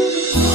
Música